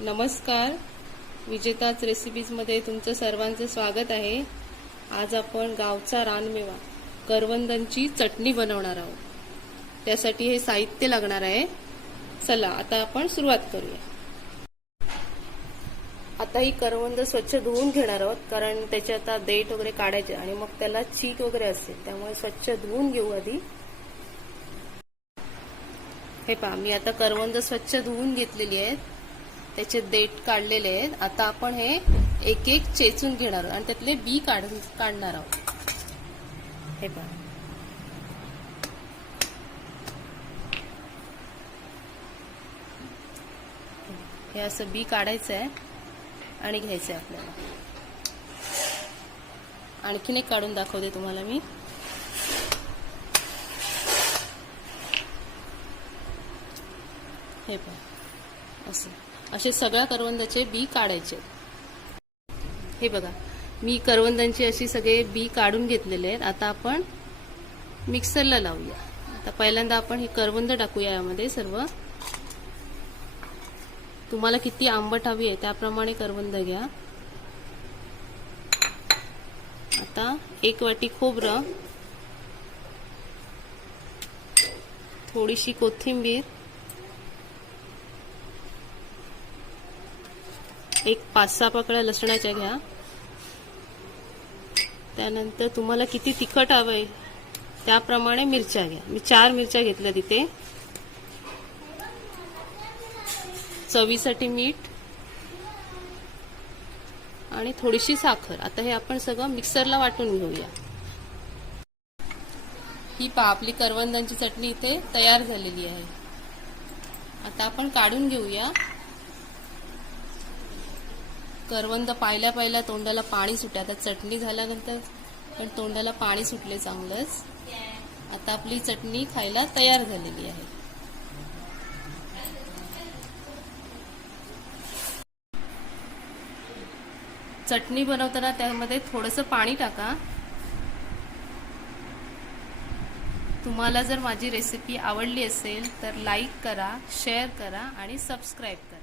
नमस्कार. विजेताच रेसिपीजमध्ये तुमचं सर्वांचं स्वागत आहे. आज आपण गावचा रानमेवा करवंदांची चटणी बनवणार आहोत. त्यासाठी हे साहित्य लागणार आहे. चला आता आपण सुरुवात करूया. आता ही करवंद स्वच्छ धुवून घेणार आहोत कारण त्याचे आता देठ वगैरे काढायचे आणि मग त्याला चीक वगैरे असेल त्यामुळे स्वच्छ धुवून घेऊ आधी. हे पहा मी आता करवंद स्वच्छ धुवून घेतलेली आहेत. त्याचे देठ काढलेले आहेत. आता आपण हे एक एक चेचून घेणार आहोत आणि त्यातले बी काढ काढणार आहोत. हे पण हे असं बी काढायचं आहे आणि घ्यायचं आहे आपल्याला. आणखीन एक काढून दाखवते तुम्हाला मी. हे पण असं. असे सगळ्या करवंदाचे बी काढायचे. हे बघा मी करवंदांचे अशी सगळे बी काढून घेतलेले आहेत. आता आपण मिक्सरला लावूया. आता पहिल्यांदा आपण ही करवंद टाकूया यामध्ये सर्व. तुम्हाला किती आंबट हवी आहे त्याप्रमाणे करवंद घ्या. आता एक वाटी खोबरं थोडीशी कोथिंबीर एक पाच सहा पकड्या लसणाच्या घ्या. त्यानंतर तुम्हाला किती तिखट हवंय त्याप्रमाणे मिरच्या घ्या. मी चार मिरच्या घेतल्या तिथे. चवीसाठी मीठ आणि थोडीशी साखर. आता हे आपण सगळं मिक्सरला वाटून घेऊया. ही पा आपली करवंदांची चटणी इथे तयार झालेली आहे. आता आपण काढून घेऊया. करवंद पाहिल्या पाहिल्या तोंडाला पाणी सुटे आता चटणी झाल्यानंतर पण तोंडाला पाणी सुटले चांगलंच. आता आपली चटणी खायला तयार झालेली आहे. चटणी बनवताना त्यामध्ये थोडंसं पाणी टाका. तुम्हाला जर माझी रेसिपी आवडली असेल तर लाईक करा शेअर करा आणि सबस्क्राईब करा.